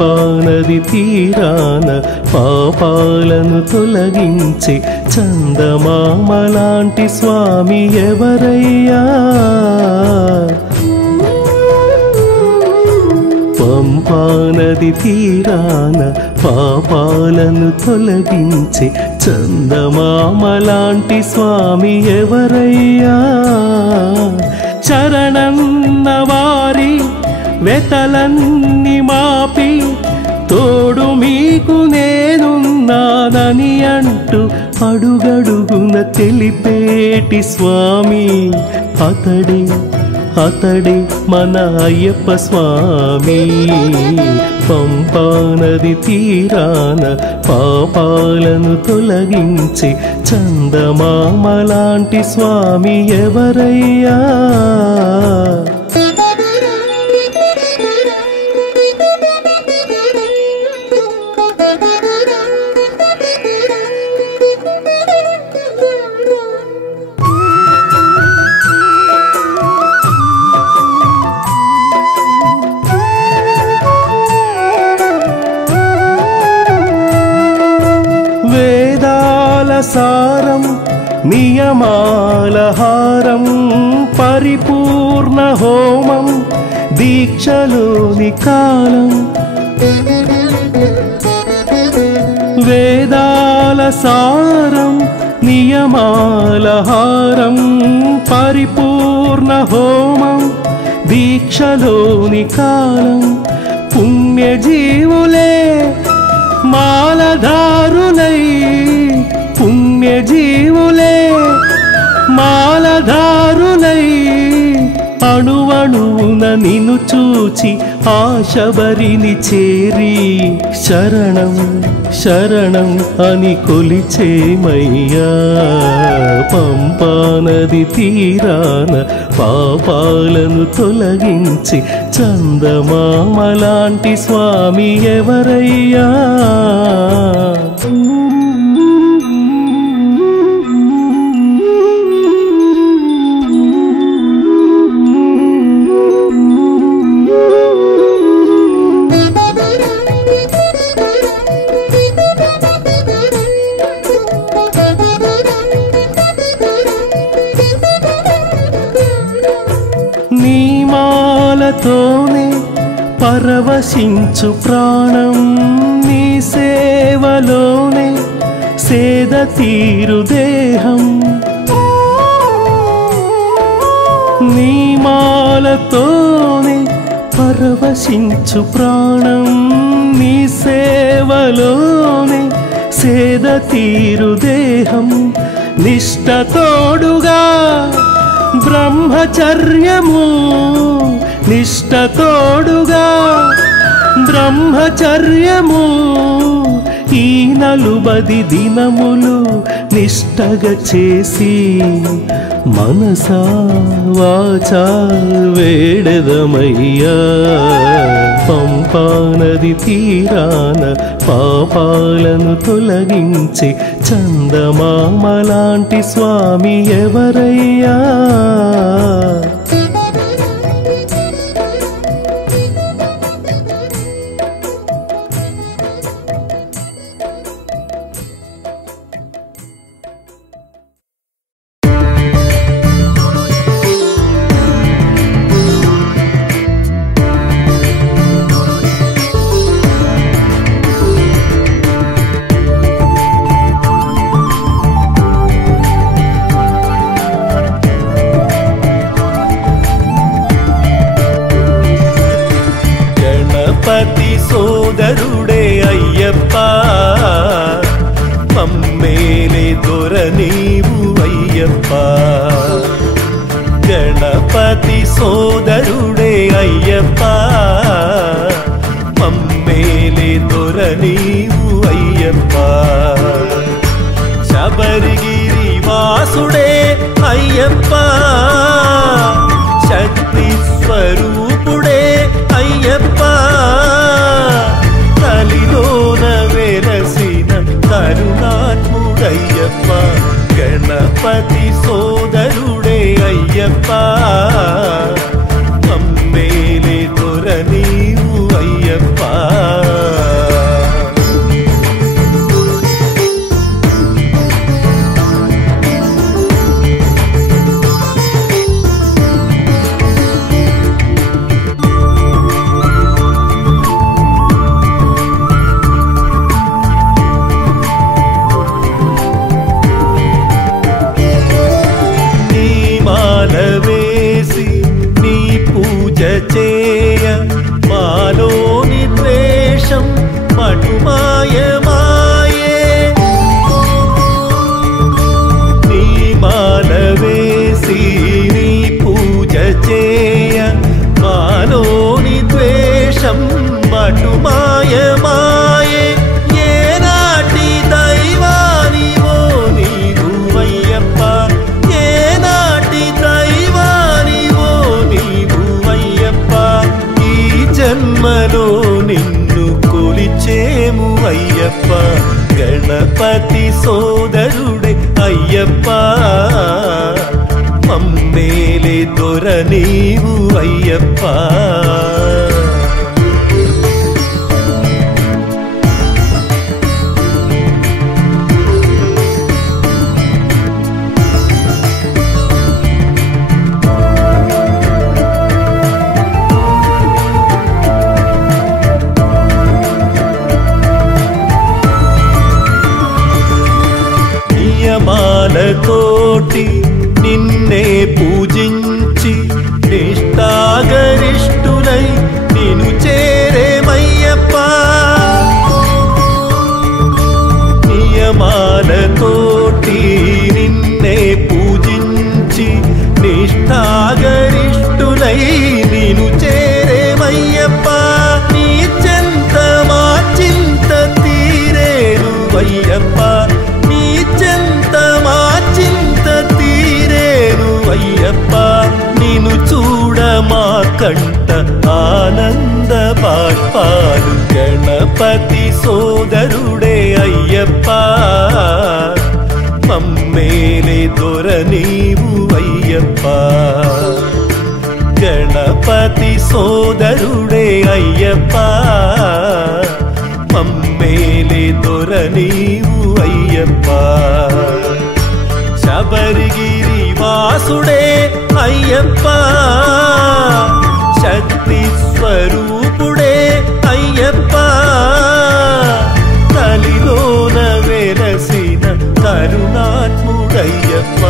పంపానది తీరాన పాపాలను తొలగించి చందమామలాంటి స్వామి ఎవరయ్యా? పంపానది తీరాన పాపాలను తొలగించి చందమామలాంటి స్వామి ఎవరయ్యా? శరణన్న వారి వెతలన్ని మాపి తోడు మీకు నేనున్నానని అంటూ అడుగడుగున తెలిపేటి స్వామి అతడే మన అయ్యప్ప స్వామి. పంపానది తీరాన పాపాలను తొలగించి చందమామలాంటి స్వామి ఎవరయ్యా? సారం నియమాల హారం పరిపూర్ణ హోమం దీక్షలోని కాలం. వేదాల సారం నియమాల హారం పరిపూర్ణ హోమం దీక్షలోని కాలం. పుణ్యజీవులే మాలధారులై పుణ్యజీవులే మాలధారులై అణువణువున నిన్ను చూచి ఆశబరిని చేరి శరణం శరణం అని కొలిచేమయ్యా. పంపానది తీరాన పాపాలను తొలగించి చందమామలాంటి స్వామి ఎవరయ్యా? నీమాలతోనే పరవశించు ప్రాణం నీ సేవలోనే సేద తీరు దేహం. నీమాలతోనే పరవశించు ప్రాణం నీ సేవలోనే సేద తీరు దేహం. నిష్టతోడుగా బ్రహ్మచర్యము నిష్టతోడుగా బ్రహ్మచర్యము ఈ 40 దినములు నిష్టగా చేసి మనసా వాచా వేడెదమయ్యా. పంపానది తీరాన పాపాలను తొలగించి చందమామలాంటి స్వామి ఎవరయ్యా? గణపతి సోదరుడే అయ్యప్ప మమ్మేలే దొర నీవు అయ్యప్ప. గణపతి సోదరుడే అయ్యప్ప మమ్మేలే దొర నీవు అయ్యప్ప. శబరిగిరి వాసుడే అయ్యప్ప శక్తి స్వరూపుడే అయ్యప్ప. కలిలోన వెలసిన కరుణాత్ముడయ్యప్ప. గణపతి సోదరుడే అయ్యప్ప మమ్మేలే దొర అయ్యప్ప నియమాలతోటి నిన్నే పూజించి నిష్ఠాగరిష్ఠులై నిన్ను చేరేమయ్యప్ప నియమాలతోటి నిన్నే పూజించి నిష్ఠాగరిష్ఠులై నిన్ను చేరేమయ్యప్ప నీ చెంత మా చింత తీరేను అయ్యప్ప నీ చెంత మా చింత తీరేను అయ్యప్ప నిన్ను చూడ మా కంట ఆనంద బాష్పాలు గణపతి సోదరుడే అయ్యప్ప మమ్మేలే దొర నీవు అయ్యప్ప గణపతి సోదరుడే అయ్యప్ప మమ్మేలే దొర నీవు అయ్యప్ప శబరిగిరి వాసుడే అయ్యప్ప శక్తి స్వరూపుడే అయ్యప్ప కలిలోన వెలసిన కరుణాత్ముడయ్యప్ప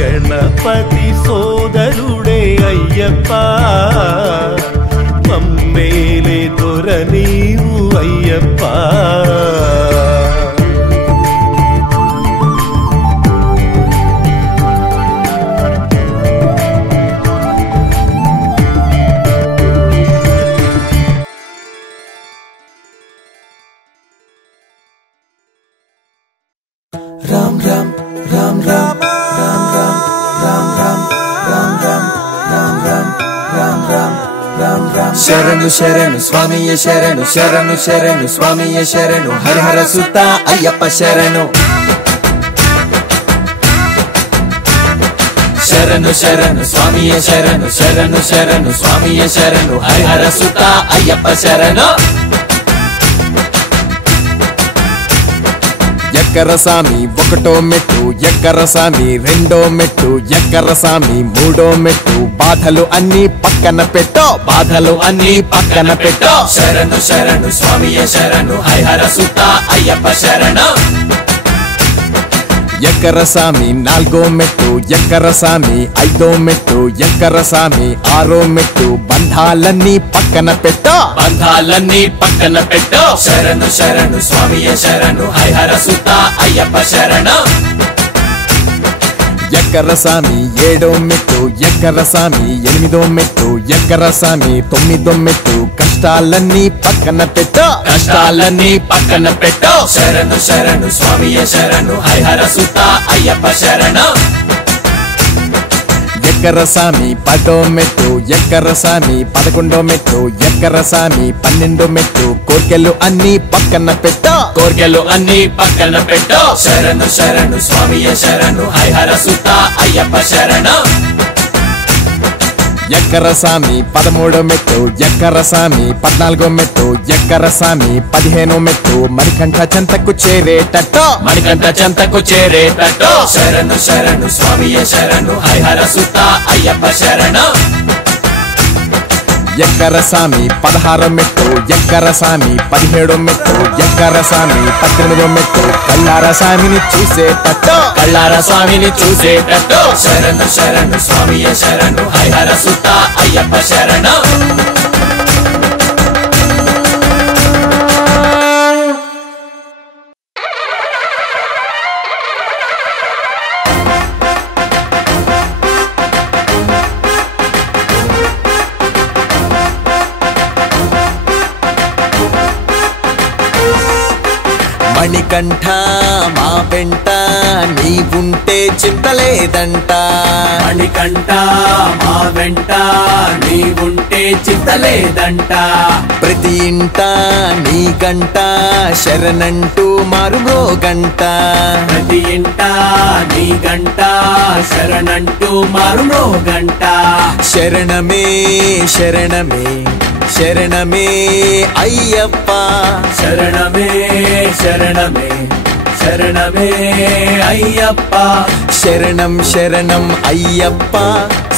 గణపతి సోదరుడే అయ్యప్ప మమ్మేలే దొర నీవు అయ్యప్ప శరణు శరణు స్వామియే శరణు శరణు శరణు స్వామియే శరణు హరిహర సుత అయ్యప్ప శరణు శరణు శరణు స్వామియే శరణు శరణు శరణు స్వామియే శరణు హరిహర సుత అయ్యప్ప శరణు ఎక్కర సామి ఒకటో మెట్టు ఎక్కర సామి రెండో మెట్టు ఎక్కర సామి మూడో మెట్టు బాధలు అన్ని పక్కన పెట్టో బాధలు అన్ని పక్కన పెట్టో శరణు శరణు స్వామియే శరణు హరిహర సుత అయ్యప్ప శరణు ఎక్కర సామి నాలుగో మెట్టు ఎక్కర సామి ఐదో మెట్టు ఎక్కర సామి ఆరో మెట్టు బంధాలన్నీ పక్కన పెట్టో బంధాలన్నీ పక్కన పెట్టో శరణు శరణు స్వామియే శరణు హరిహర సుత అయ్యప్ప శరణు ఎక్కర సామి ఏడో మెట్టు ఎక్కర సామి ఎనిమిదో మెట్టు ఎక్కర సామి తొమ్మిదో మెట్టు కష్టాలన్నీ పక్కన పెట్టో కష్టాలన్నీ పక్కన పెట్టో శరణు శరణు స్వామియే శరణు హరిహర సుత అయ్యప్ప శరణు ఎక్కర సామి పదో మెట్టు ఎక్కర సామి పదకొండో మెట్టు ఎక్కర సామి పన్నెండో మెట్టు కోర్కెలు అన్ని పక్కన పెట్టో కోర్కెలు అన్ని పక్కన పెట్టో శరణు శరణు స్వామియే శరణు హరిహర సుత అయ్యప్ప శరణు ఎక్కర సామి పదమూడో మెట్టు ఎక్కర సామి పద్నాలుగో మెట్టు ఎక్కర సామి 15 మెట్టు మణికంఠ చెంతకు చేరేటట్టు మణికంఠ చెంతకు చేరేటట్టు శరణు శరణు స్వామియే శరణు హరిహర సుత అయ్యప్ప శరణు ఎక్కర సామి 16 మెట్టు ఎక్కర సామి 17 మెట్టు ఎక్కర సామి 18 మెట్టు కళ్ళార స్వామిని చూసేటట్టు కళ్ళార స్వామిని చూసేటట్టు శరణు శరణు స్వామియే శరణు హరిహర సుత అయ్యప్ప శరణు మణికంఠ మా వెంట నీవుంటే చింతలేదంట మణికంఠ మా వెంట నీవుంటే చింతలేదంట ప్రతి ఇంట నీ గంట శరణంటూ మారుమ్రోగంట ప్రతి ఇంట నీ గంట శరణంటూ మారుమ్రోగంట శరణమే శరణమే శరణమే అయ్యప్ప శరణమే శరణమే శరణమే అయ్యప్ప శరణం శరణం అయ్యప్ప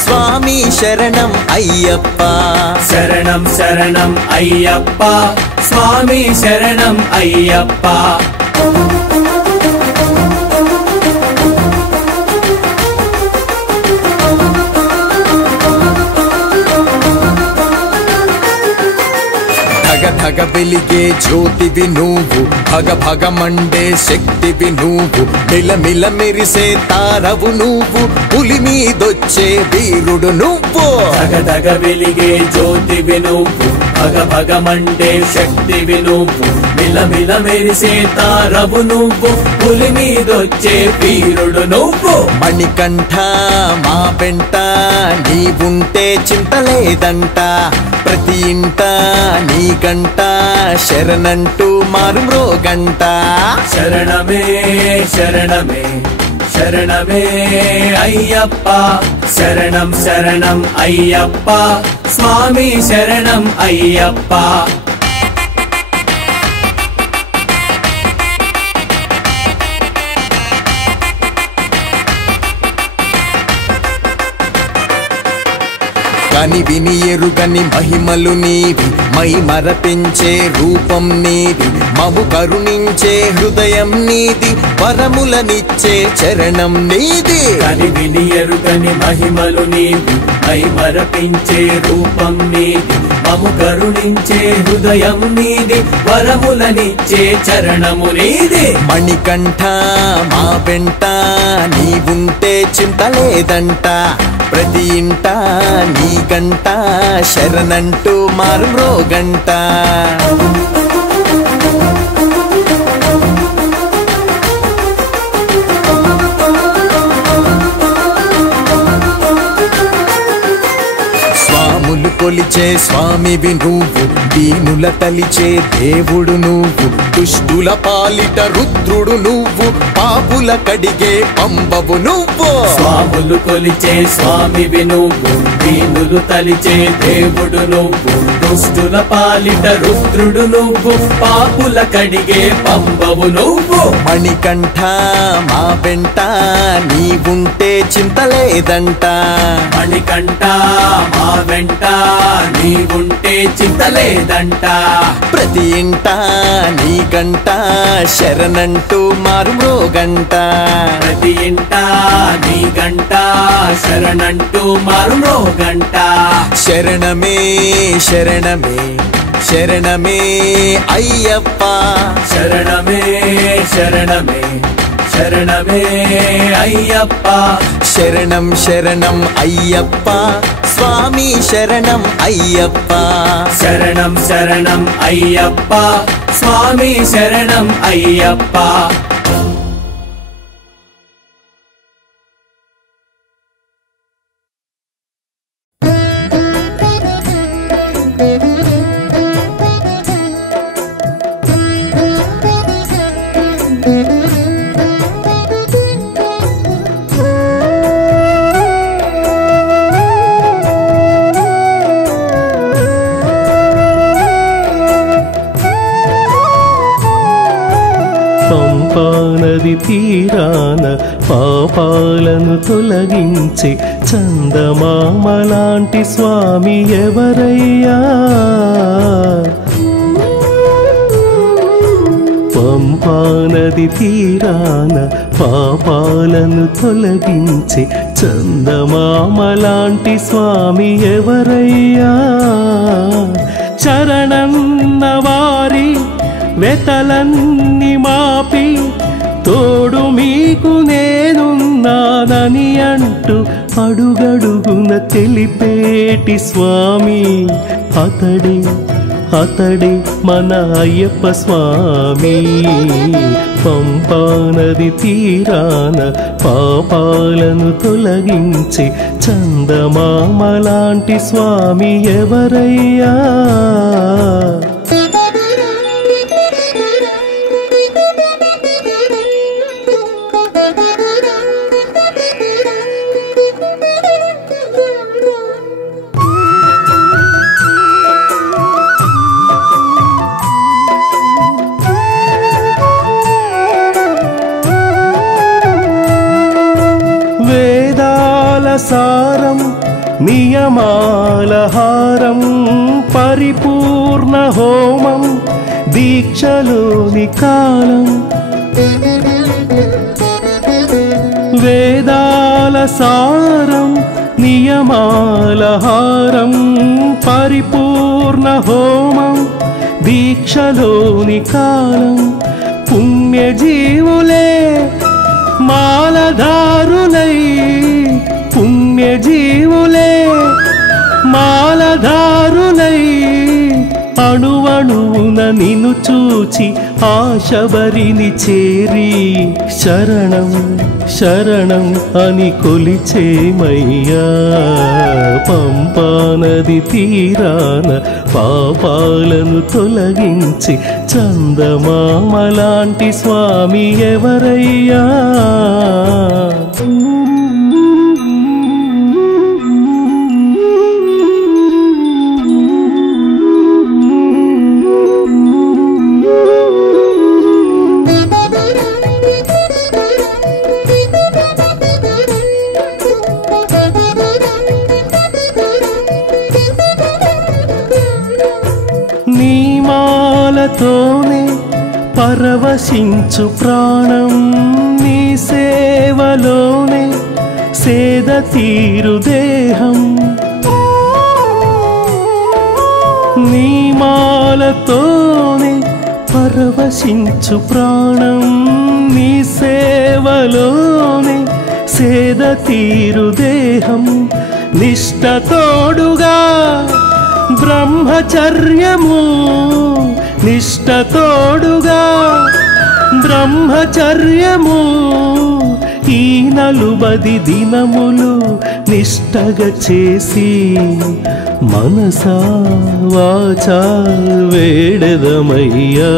స్వామి శరణం అయ్యప్ప శరణం శరణం అయ్యప్ప స్వామి శరణం అయ్యప్ప ధగ వెలిగే జ్యోతివి నువ్వు భగ భగ మండే శక్తివి నువ్వు మిలమిల మెరిసే తారవు నువ్వు పులి మీదొచ్చే వీరుడు నువ్వు ధగ వెలిగే జ్యోతివి నువ్వు భగ భగ మండే శక్తివి నువ్వు మిలమిల మెరిసే తారవు నువ్వు పులి మీదొచ్చే వీరుడు నువ్వు మణికంఠ మా వెంట నీవుంటే చింతలేదంట ప్రతి ఇంట నీ గంట శరణంటూ మారుమ్రోగంట శరణమే శరణమే శరణమే అయ్యప్ప శరణం శరణం అయ్యప్ప స్వామి శరణం అయ్యప్ప కని విని ఎరుగని మహిమలు నీవి మై మరపించే రూపం నీది మము కరుణించే హృదయం నీది వరములనిచ్చే చరణం నీది కని విని ఎరుగని మహిమలు నీవి మై మరపించే రూపం నీది మము కరుణించే హృదయం నీది వరములనిచ్చే చరణము నీది మణికంఠ మా వెంట నీవుంటే చింతలేదంట ప్రతి ఇంట నీ గంట శరణంటూ మారుమ్రోగంట స్వాములు కొలిచే స్వామివి నువ్వు దీనుల తలిచే దేవుడు నువ్వు దుష్టుల పాలిట రుద్రుడు నువ్వు పాపుల కడిగే పంబవు నువ్వు స్వాములు కొలిచే స్వామివి నువ్వు దీనులు తలిచే దేవుడు నువ్వు దుష్టుల పాలిట రుద్రుడు నువ్వు పాపుల కడిగే పంబవు నువ్వు మణికంఠ మా వెంట నీవుంటే చింతలేదంట మణికంఠ మా వెంట నీవుంటే చింతలేదంట ప్రతి ఇంట నీ గంట శరణంటూ మారుమ్రోగంట ప్రతి ఇంట నీ గంట శరణంటూ మారుమ్రోగంట శరణమే శరణమే శరణమే అయ్యప్ప శరణమే శరణమే శరణమే అయ్యప్ప శరణం శరణం అయ్యప్ప స్వామి శరణం అయ్యప్ప శరణం శరణం అయ్యప్ప స్వామి శరణం అయ్యప్ప పంపానది తీరాన పాపాలను తొలగించే చందమామలాంటి స్వామి ఎవరయ్యా? పంపానది తీరాన పాపాలను తొలగించే చందమామలాంటి స్వామి ఎవరయ్యా? చరణన్న వారి వెతలన్ని మాపి తోడు మీకు నేనున్నానని అంటూ అడుగడుగున తెలిపేటి స్వామి అతడే అతడే మన అయ్యప్ప స్వామి. పంపానది తీరాన పాపాలను తొలగించి చందమామలాంటి స్వామి ఎవరయ్యా? సారం నియమాల హారం పరిపూర్ణ హోమం దీక్షలోని కాలం. వేదాల సారం నియమాల హారం పరిపూర్ణ హోమం దీక్షలోని కాలం. పుణ్యజీవులే మాలధారులై పుణ్యజీవులే మాలధారులై అణువణువున నిన్ను చూచి ఆశబరిని చేరి శరణం శరణం అని కొలిచేమయ్యా. పంపానది తీరాన పాపాలను తొలగించి చందమామలాంటి స్వామి ఎవరయ్యా? నీమాలతోనే పరవశించు ప్రాణం నీ సేవలోనే సేద తీరు దేహం. నీమాలతోనే పరవశించు ప్రాణం నీ సేవలోనే సేద తీరు దేహం. నిష్టతోడుగా బ్రహ్మచర్యము నిష్టతోడుగా బ్రహ్మచర్యము ఈ 40 దినములు నిష్టగా చేసి మనసా వాచా వేడదమయ్యా.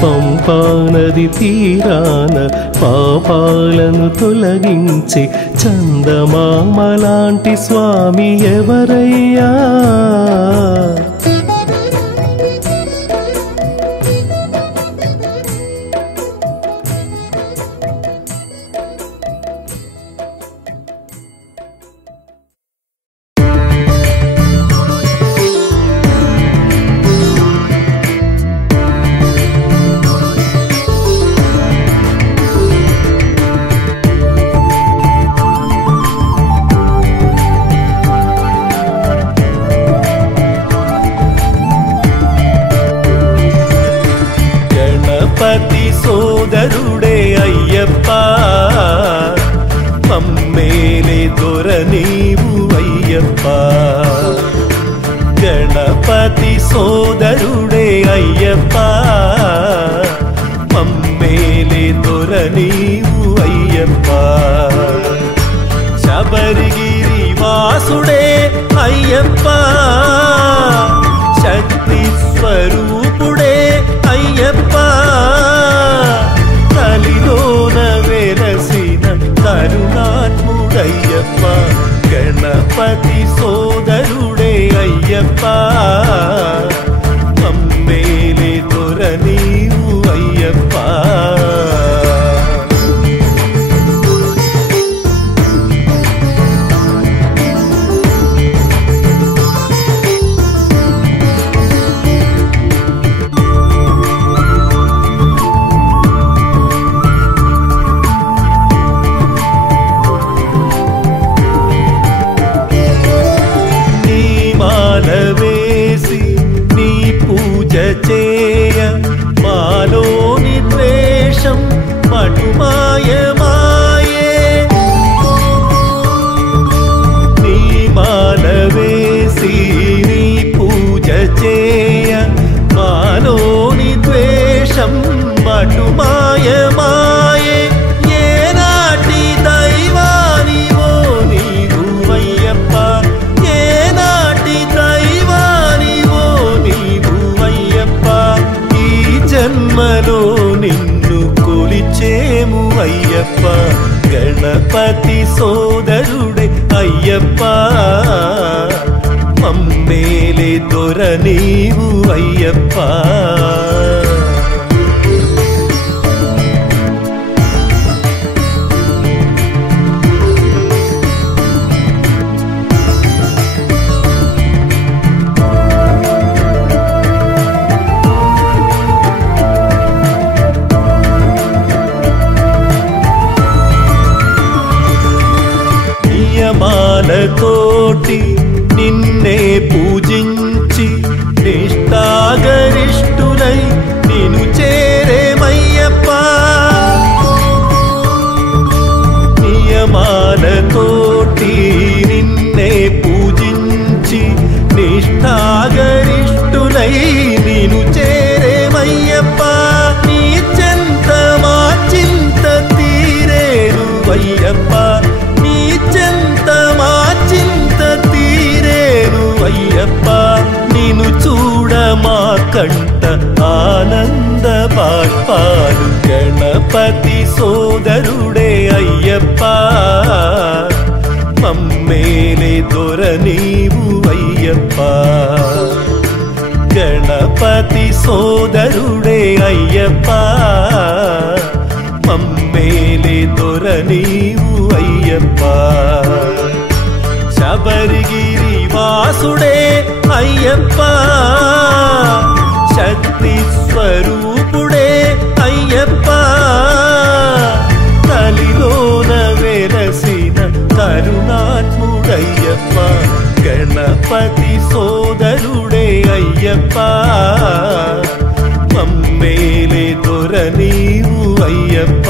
పంపానది తీరాన పాపాలను తొలగించి చందమామలాంటి స్వామి ఎవరయ్యా? గణపతి సోదరుడే అయ్యప్ప మమ్మేలే దొర నీవు అయ్యప్ప. గణపతి సోదరుడే అయ్యప్ప మమ్మేలే దొర నీవు అయ్యప్ప. శబరిగిరి వాసుడే అయ్యప్ప శక్తి స్వరూపుడే అయ్యప్ప. కలిలోన వెలసిన కరుణాత్ముడయ్యప్ప. గణపతి సోదరుడే అయ్యప్ప మమ్మేలే దొర నీవు అయ్యప్ప. సోదరుడే అయ్యప్ప మమ్మేలే దొర నీవు అయ్యప్ప నియమాలతోటి నిన్నే పూజించి నిష్ఠాగరిష్ఠులై నిన్ను చేరేమయ్యప్ప నియమాలతోటి నిన్నే పూజించి నిష్ఠాగరిష్ఠులై నిన్ను చేరేమయ్యప్ప నీ చెంత మా చింత తీరేను అయ్యప్ప చెంత మా చింత తీరేను అయ్యప్ప నిన్ను చూడ మా కంట ఆనంద బాష్పాలు గణపతి సోదరుడే అయ్యప్ప మమ్మేలే దొర నీవు అయ్యప్ప గణపతి సోదరుడే అయ్యప్ప మమ్మేలే దొర నీవు అయ్యప్ప శబరిగిరి వాసుడే అయ్యప్ప శక్తి స్వరూపుడే అయ్యప్ప కలిలోన వెలసిన కరుణాత్ముడయ్యప్ప గణపతి సోదరుడే అయ్యప్ప మమ్మేలే దొర నీవు అయ్యప్ప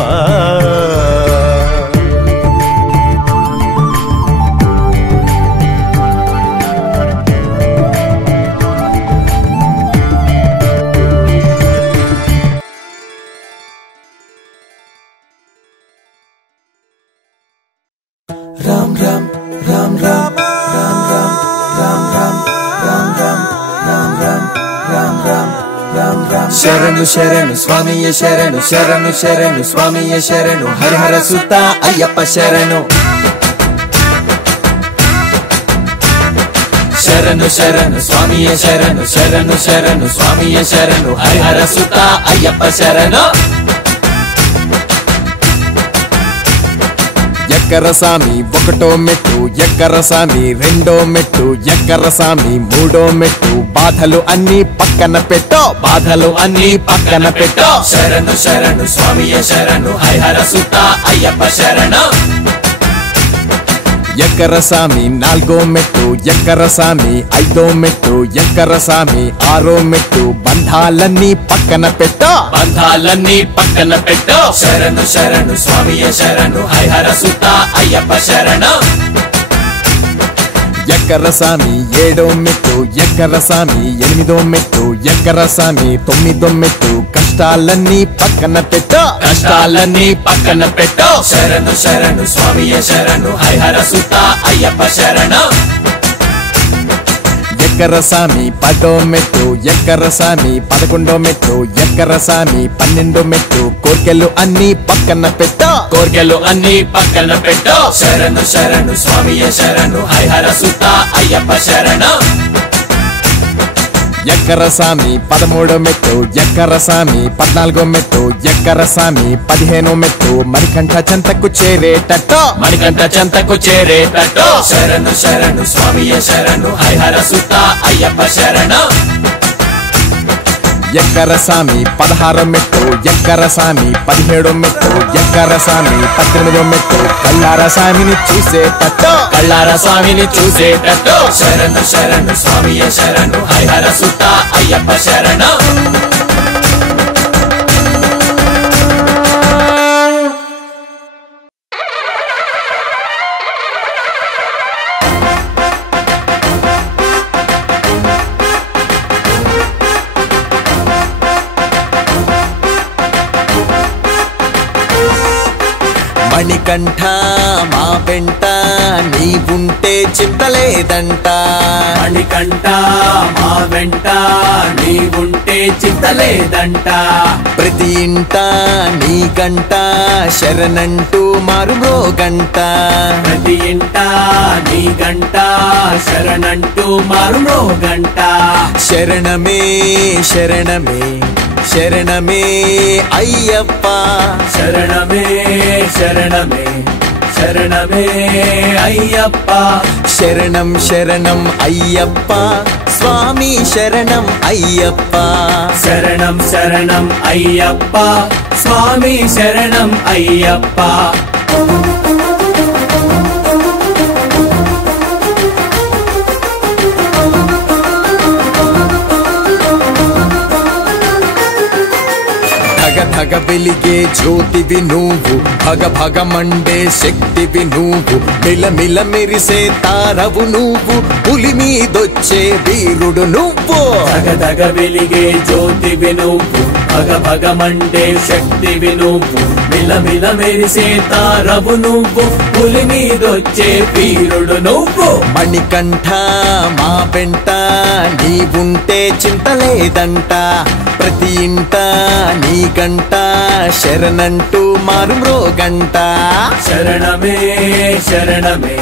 రామ్ రామ్ రామ్ రామ్ రామ్ రామ్ రామ్ రామ్ రామ్ రామ్ రామ్ రామ్ రామ్ రామ్ రామ్ శరణు శరణు స్వామియ శరణు శరణు శరణు స్వామియ శరణు హరిహర సుత అయ్యప్ప శరణు శరణు శరణు స్వామియ శరణు శరణు శరణు స్వామియ శరణు హరిహర సుత అయ్యప్ప శరణు ఎక్కరసామి ఒకటో మెట్టు ఎక్కరసామి రెండో మెట్టు ఎక్కరసామి మూడో మెట్టు బాధలు అన్ని పక్కన పెట్టో బాధలు అన్ని పక్కన పెట్టో శరణు శరణు స్వామియ శరణు హరిహర సుత అయ్యప్ప శరణు ఎక్కరసామి నాలుగో మెట్టు ఎక్కరసామి ఐదో మెట్టు ఎక్కరసామి ఆరో మెట్టు బంధాలన్నీ పక్కన పెట్టో బంధాలన్నీ పక్కన పెట్టో శరణు శరణు స్వామియ శరణు హరిహర సుత అయ్యప్ప శరణు ఎక్కరసామి ఏడో మెట్టు ఎక్కరసామి ఎనిమిదో మెట్టు ఎక్కరసామి తొమ్మిదో మెట్టు కష్టాలన్నీ పక్కన పెట్టో కష్టాలన్నీ పక్కన పెట్టో శరణు శరణు స్వామియ శరణు హరిహర సుత అయ్యప్ప శరణు ఎక్కరసామి పదో మెట్టు ఎక్కరసామి 11వ మెట్టు ఎక్కరసామి 12వ మెట్టు కోర్కెలు అన్ని పక్కన పెట్టో కోర్కెలు అన్ని పక్కన పెట్టో శరణు శరణు స్వామియ శరణు హరిహర సుత అయ్యప్ప శరణు ఎక్కరసామి 13వ మెట్టు ఎక్కరసామి 14వ మెట్టు ఎక్కరసామి 15వ మెట్టు మణికంఠ చెంతకు చేరేటట్టు మణికంఠ చెంతకు చేరేటట్టు శరణు శరణు స్వామియ శరణు హరిహర సుత అయ్యప్ప శరణు ఎక్కరసామి 16వ మెట్టు ఎక్కరసామి 17వ మెట్టు ఎక్కరసామి 18వ మెట్టు కళ్ళారసామిని చూసేటట్టు కళ్ళారసామిని చూసేటట్టు శరణు శరణు స్వామియ శరణు హరిహర సుత అయ్యప్ప శరణు మణికంఠ మా వెంట నీవుంటే చింతలేదంట మణికంఠ మా వెంట నీవుంటే చింతలేదంట ప్రతి ఇంట నీ గంట శరణంటూ మారుమ్రోగంట ప్రతి ఇంట నీ గంట శరణంటూ మారుమ్రోగంట శరణమే శరణమే శరణమే అయ్యప్ప శరణమే శరణమే శరణమే అయ్యప్ప శరణం శరణం అయ్యప్ప స్వామి శరణం అయ్యప్ప శరణం శరణం అయ్యప్ప స్వామి శరణం అయ్యప్ప ధగ వెలిగే జ్యోతివి నువ్వు భగ భగ మండే శక్తివి నువ్వు మిలమిల మెరిసే తారవు నువ్వు పులి మీదొచ్చే వీరుడు నువ్వు ధగ వెలిగే జ్యోతివి నువ్వు భగ భగ మండే శక్తివి నువ్వు మిలమిల మెరిసే తారవు నువ్వు పులి మీదొచ్చే వీరుడు నువ్వు మణికంఠ మా వెంట నీవుంటే చింతలేదంట ప్రతి ఇంట నీ గంట శరణంటూ మారుమ్రోగంట శరణమే శరణమే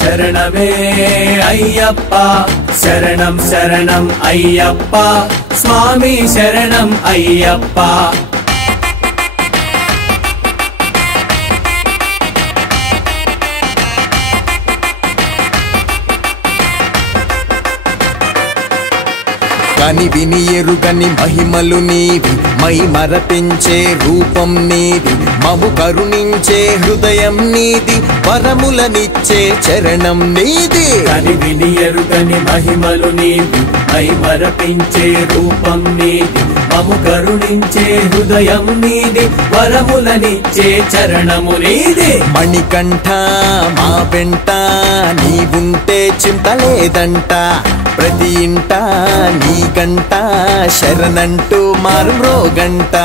శరణమే అయ్యప్ప శరణం శరణం అయ్యప్ప స్వామి శరణం అయ్యప్ప కని విని ఎరుగని మహిమలు నీవి మై మరపించే రూపం నీది మము కరుణించే హృదయం నీది వరములనిచ్చే చరణం నీది కని విని ఎరుగని మహిమలు నీవి మై మరపించే రూపం నీది మము కరుణించే హృదయం నీది వరములనిచ్చే చరణము నీది మణికంఠ మా వెంట నీవుంటే చింతలేదంట ప్రతి ఇంట నీ గంట శరణంటూ మారుమ్రోగంట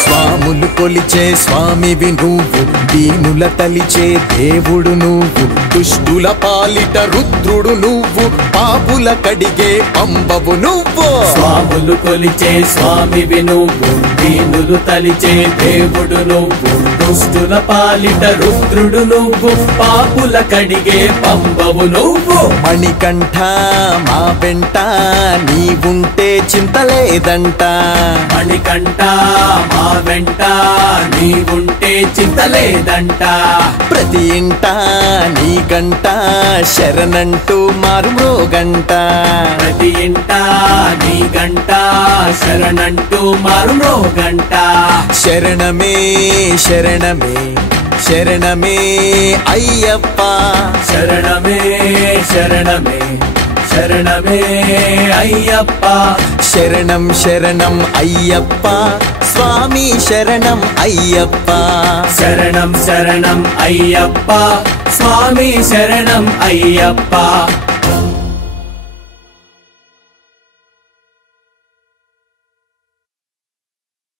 స్వాములు కొలిచే స్వామివి నువ్వు దీనుల తలిచే దేవుడు నువ్వు దుష్టుల పాలిట రుద్రుడు నువ్వు పాపుల కడిగే పంబవు నువ్వు స్వాములు కొలిచే స్వామివి నువ్వు దీనులు తలిచే దేవుడు నువ్వు దుష్టుల పాలిట రుద్రుడు నువ్వు పాపుల కడిగే పంబవు నువ్వు మణికంఠ మా వెంట నీవుంటే చింతలేదంట మణికంఠ మా వెంట నీవుంటే చింతలేదంట ప్రతి ఇంట నీ గంట శరణంటూ మారుమ్రోగంట ప్రతి ఇంట నీ గంట శరణంటూ మారుమ్రోగంట శరణమే శరణమే శరణమే అయ్యప్ప శరణమే శరణమే శరణమే అయ్యప్ప శరణం శరణం అయ్యప్ప స్వామి శరణం అయ్యప్ప శరణం శరణం అయ్యప్ప స్వామి శరణం అయ్యప్ప